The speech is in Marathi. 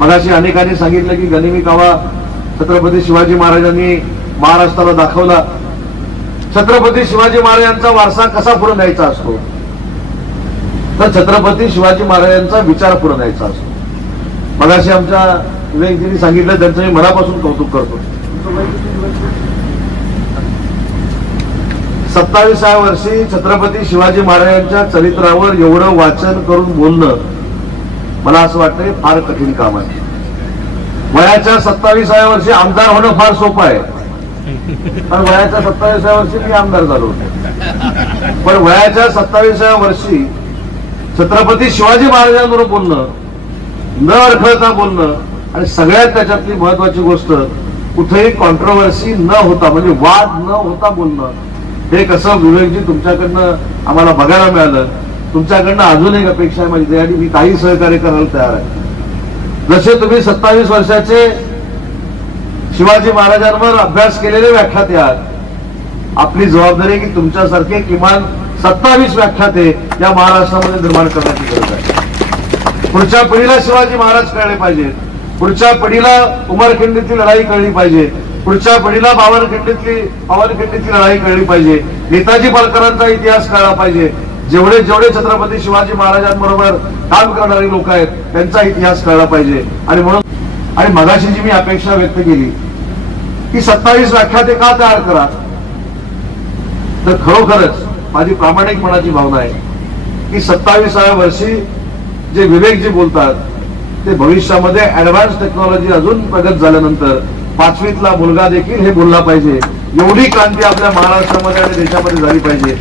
मगाशी अनेकांनी सांगितलं की गनिमी कावा छत्रपती शिवाजी महाराजांनी महाराष्ट्राला दाखवला. छत्रपती शिवाजी महाराजांचा वारसा कसा पुढे न्यायचा असतो? तर छत्रपती शिवाजी महाराजांचा विचार पुढे न्यायचा असतो. मगाशी आमच्या विवेकजींनी सांगितलं त्यांचं मी मनापासून कौतुक करतो. सत्तावीसाव्या वर्षी छत्रपती शिवाजी महाराजांच्या चरित्रावर एवढं वाचन करून बोलणं मला असं वाटतं फार कठीण काम आहे. वयाच्या सत्तावीसाव्या वर्षी आमदार होणं फार सोपं आहे. पण वयाच्या सत्तावीसाव्या वर्षी मी आमदार झालो होतो. पण वयाच्या सत्तावीसाव्या वर्षी छत्रपती शिवाजी महाराजांबरोबर बोलणं न अडखळता बोलणं आणि सगळ्यात त्याच्यातली महत्वाची गोष्ट कुठेही कॉन्ट्रोवर्सी न होता म्हणजे वाद न होता बोलणं हे कसं विवेकजी तुमच्याकडनं आम्हाला बघायला मिळालं. तुमच्याकडनं अजून एक अपेक्षा आहे माझी त्यासाठी मी काही सहकार्य करायला तयार आहे. जसे तुम्ही सत्तावीस वर्षाचे शिवाजी महाराजांवर अभ्यास केलेले व्याख्याते आहात आपली जबाबदारी की तुमच्यासारखे किमान सत्तावीस व्याख्याते या महाराष्ट्रामध्ये निर्माण करण्याची गरज आहे. पुढच्या पिढीला शिवाजी महाराज कळले पाहिजेत. पुढच्या पिढीला उमरखिंडीतली लढाई कळली पाहिजे. पुढच्या पिढीला बावनखिंडीतली बावनखिंडीतली लढाई कळली पाहिजे. नेताजी पालकरांचा इतिहास कळला पाहिजे. जेवढे जेवढे छत्रपती शिवाजी महाराजांबरोबर काम करणारे लोक आहेत त्यांचा इतिहास कळला पाहिजे. आणि म्हणून आणि मगाशी जी मी अपेक्षा व्यक्त केली की सत्तावीस व्याख्याते का तयार करा तर खरोखरच माझी प्रामाणिकपणाची भावना आहे की सत्तावीसाव्या वर्षी जे विवेक जे बोलतात ते भविष्यामध्ये ऍडव्हान्स टेक्नॉलॉजी अजून प्रगत झाल्यानंतर पाचवीतला मुलगा देखील हे बोलला पाहिजे. एवढी क्रांती आपल्या महाराष्ट्रामध्ये आणि देशामध्ये झाली पाहिजे.